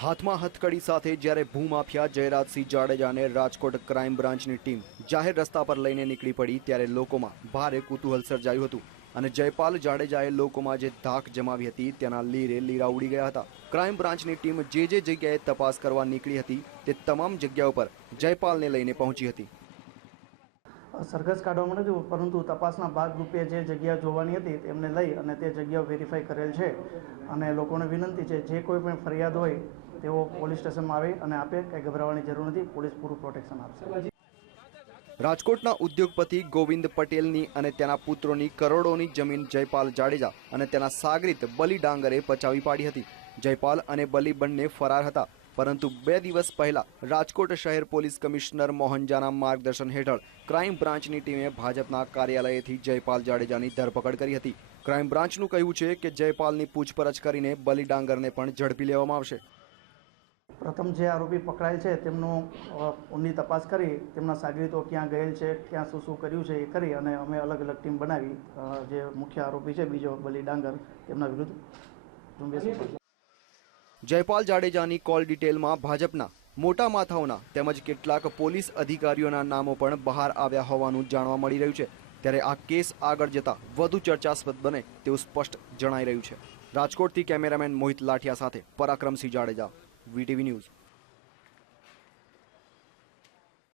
હાથમાં હથકડી સાથે જ્યારે ભૂમાફિયા જયરાજસિંહ જાડેજાને રાજકોટ ક્રાઇમ બ્રાન્ચની ટીમ જાહેર રસ્તા પર લઈને નીકળી પડી ત્યારે લોકોમાં ભારે કુતૂહલ સર્જાયું હતું અને જયપાલ જાડેજાએ લોકોમાં જે ધાક જમાવી હતી તેના લીરે લીરા ઉડી ગયા હતા. ક્રાઇમ બ્રાન્ચની ટીમ જે જે જગ્યાએ તપાસ કરવા નીકળી હતી તે તમામ જગ્યાઓ પર જયપાલને લઈને પહોંચી હતી. સરઘસ કાઢવા માટે પરંતુ તપાસના ભાગરૂપે જે જગ્યા જોવાની હતી તેમને લઈ અને તે જગ્યાઓ વેરીફાઈ કરેલ છે. અને લોકોને વિનંતી છે, જે કોઈ પણ ફરિયાદ હોય તેઓ પોલીસ સ્ટેશનમાં આવે અને આપે, કંઈ ગભરાવાની જરૂર નથી, પોલીસ પૂરું પ્રોટેક્શન આપશે. રાજકોટના ઉદ્યોગપતિ ગોવિંદ પટેલની અને તેના પુત્રોની કરોડોની જમીન જયપાલ જાડેજા અને તેના સાગરીત બલી ડાંગરે પચાવી પાડી હતી. જયપાલ અને બલી બંને ફરાર હતા. પરંતુ બે દિવસ પહેલા રાજકોટ શહેર પોલીસ કમિશનર મોહનજાના માર્ગદર્શન હેઠળ ક્રાઇમ બ્રાન્ચની ટીમે ભાજપના કાર્યાલયથી જયપાલ જાડેજાની ધરપકડ કરી હતી ક્રાઇમ બ્રાન્ચનું કહ્યું છે કે જયપાલની પૂછપરછ કરીને બલી ડાંગરને પણ ઝડપી લેવામાં આવશે પ્રથમ જે આરોપી પકડાયેલ છે તેમનું ઊંડી તપાસ કરી, તેમના સાગરીતો ક્યાં ગયેલ છે, ક્યાં શું શું કર્યું છે એ કરી અને અમે અલગ અલગ ટીમ બનાવી જે મુખ્ય આરોપી છે, બીજો બલી ડાંગર તેમના વિરુદ્ધ ઝુંબેશ. જયપાલ જાડેજાની કોલ ડિટેલમાં ભાજપના મોટા માથાઓના તેમજ કેટલાક પોલીસ અધિકારીઓના નામો પણ બહાર આવ્યા હોવાનું જાણવા મળી રહ્યું છે. ત્યારે આ કેસ આગળ જતા વધુ ચર્ચાસ્પદ બને તેવું સ્પષ્ટ જણાઈ રહ્યું છે. રાજકોટથી કેમેરામેન મોહિત લાઠિયા સાથે પરાક્રમસિંહ જાડેજા, વીટીવી ન્યૂઝ.